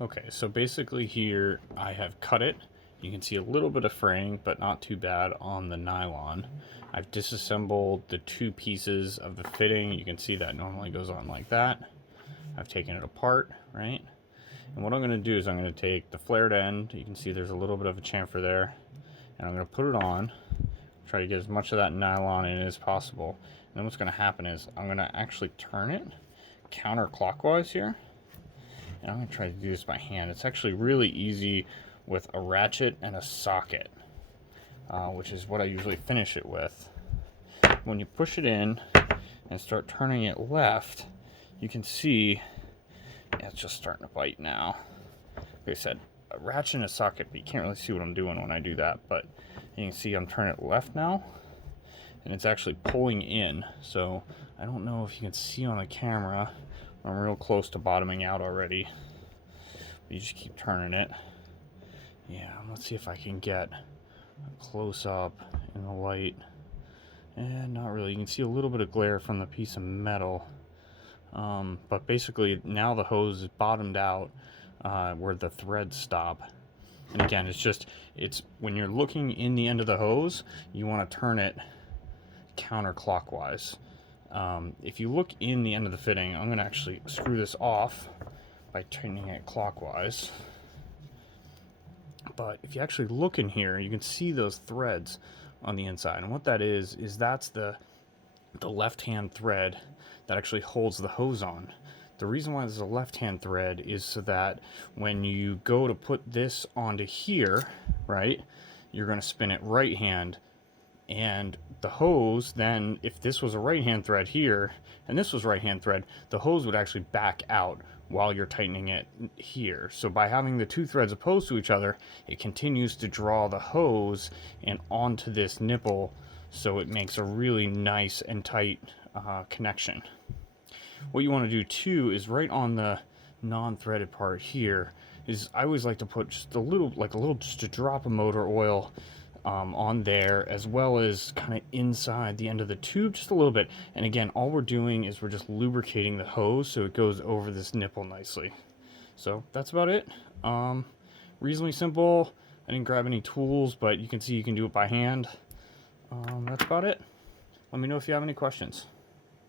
Okay, so basically here I have cut it. You can see a little bit of fraying, but not too bad on the nylon. I've disassembled the two pieces of the fitting. You can see that normally goes on like that. I've taken it apart, right? And what I'm going to do is I'm going to take the flared end. You can see there's a little bit of a chamfer there. And I'm going to put it on. Try to get as much of that nylon in as possible. And then what's going to happen is I'm going to actually turn it counterclockwise here. And I'm going to try to do this by hand. It's actually really easy with a ratchet and a socket, which is what I usually finish it with. When you push it in and start turning it left, you can see it's just starting to bite now. Like I said, a ratchet and a socket, but you can't really see what I'm doing when I do that. But you can see I'm turning it left now, and it's actually pulling in. So I don't know if you can see on the camera. I'm real close to bottoming out already. But you just keep turning it. Yeah, let's see if I can get a close up in the light. And not really. You can see a little bit of glare from the piece of metal. But basically now the hose is bottomed out where the threads stop. And again, it's when you're looking in the end of the hose, you want to turn it counterclockwise. If you look in the end of the fitting, I'm going to actually screw this off by tightening it clockwise. But if you actually look in here, you can see those threads on the inside. And what that is that's the left-hand thread that actually holds the hose on. The reason why there's a left-hand thread is so that when you go to put this onto here, right, you're going to spin it right hand. And the hose, then, if this was a right-hand thread here, and this was right-hand thread, the hose would actually back out while you're tightening it here. So by having the two threads opposed to each other, it continues to draw the hose and onto this nipple, so it makes a really nice and tight connection. What you want to do too is right on the non-threaded part here is I always like to put just just a drop of motor oil on there, as well as kind of inside the end of the tube just a little bit. And again, all we're doing is we're just lubricating the hose so it goes over this nipple nicely. So that's about it. Reasonably simple. I didn't grab any tools, but you can see you can do it by hand. That's about it. Let me know if you have any questions.